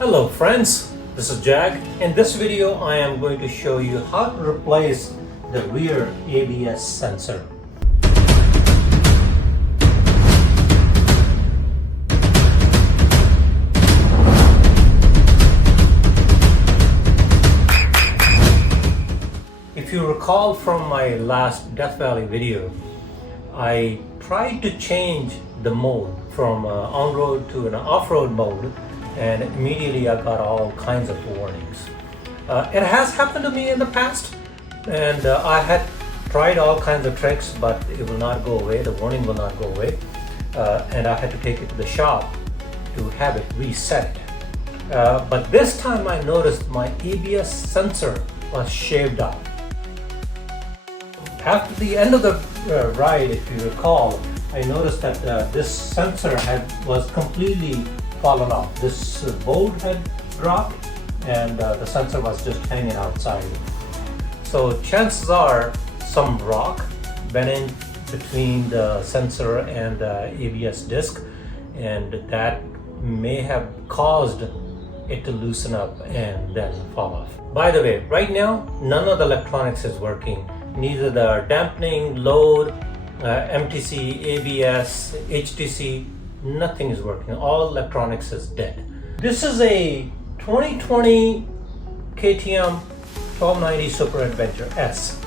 Hello friends, this is Jag. In this video I am going to show you how to replace the rear ABS sensor. If you recall from my last Death Valley video, I tried to change the mode from on-road to an off-road mode, and immediately I got all kinds of warnings. It has happened to me in the past, and I had tried all kinds of tricks, but it will not go away, the warning will not go away, and I had to take it to the shop to have it reset. But this time I noticed my ABS sensor was shaved off. After the end of the ride, if you recall, I noticed that this sensor was completely fallen off. This bolt had dropped and the sensor was just hanging outside. So chances are some rock went in between the sensor and the ABS disc, and that may have caused it to loosen up and then fall off. By the way, right now none of the electronics is working. Neither the dampening, load, MTC, ABS, HTC, nothing is working. All electronics is dead. This is a 2020 KTM 1290 Super Adventure S,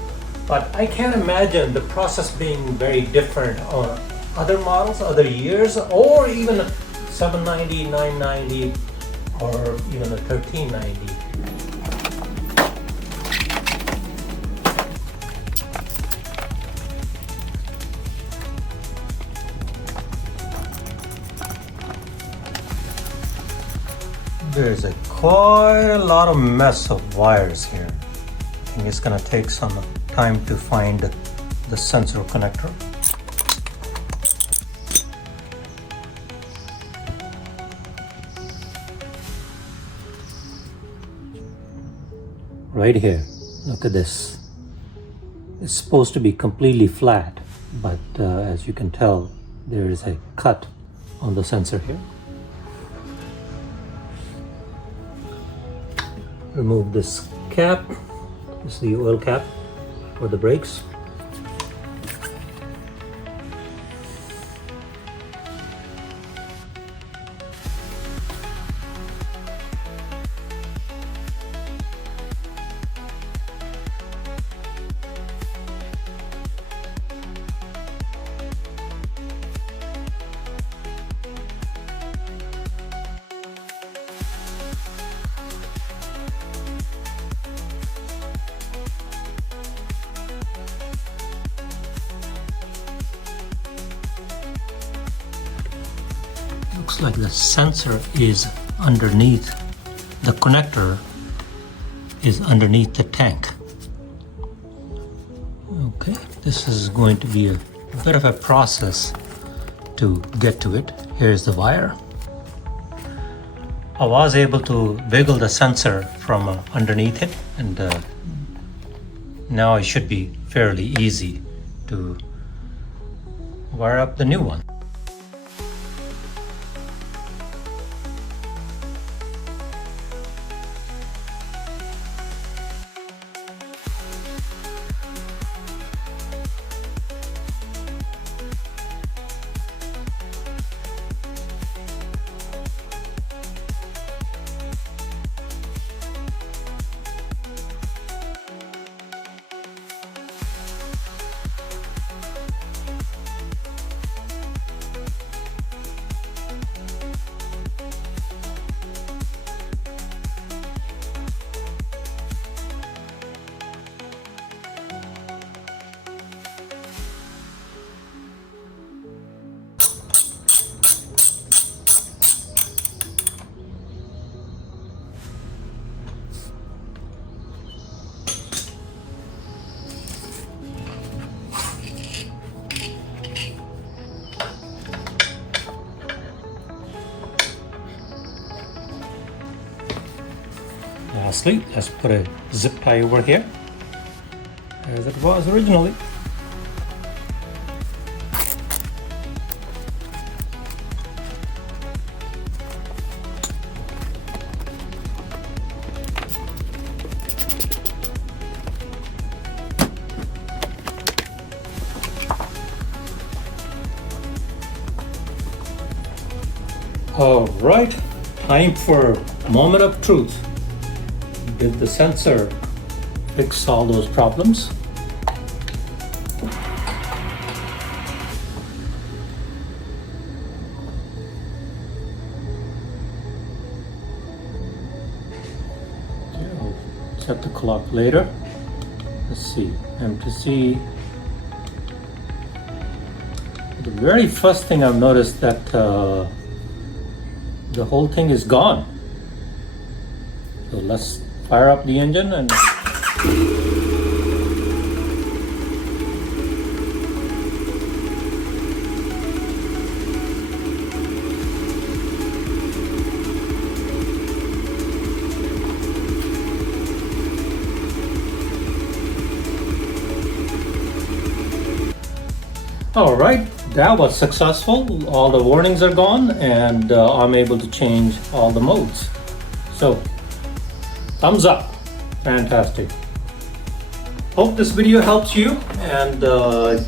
but I can't imagine the process being very different on other models, other years, or even a 790, 990, or even a 1390. There's quite a lot of mess of wires here. I think it's gonna take some time to find the sensor connector. Right here, look at this. It's supposed to be completely flat, but as you can tell, there is a cut on the sensor here. Remove this cap. This is the oil cap for the brakes. Looks like the sensor is underneath, the connector is underneath the tank. Okay, this is going to be a bit of a process to get to it. Here's the wire. I was able to wiggle the sensor from underneath it, and now it should be fairly easy to wire up the new one. Lastly, let's put a zip tie over here as it was originally. All right, time for moment of truth. Did the sensor fix all those problems? I'll set the clock later. Let's see, MTC. The very first thing I've noticed that the whole thing is gone. So let's fire up the engine and all right, that was successful. All the warnings are gone and I'm able to change all the modes. So, thumbs up. Fantastic. Hope this video helps you, and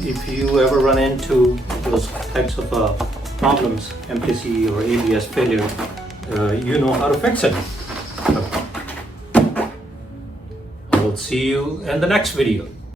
if you ever run into those types of problems, MTC or ABS failure, you know how to fix it. So, I will see you in the next video.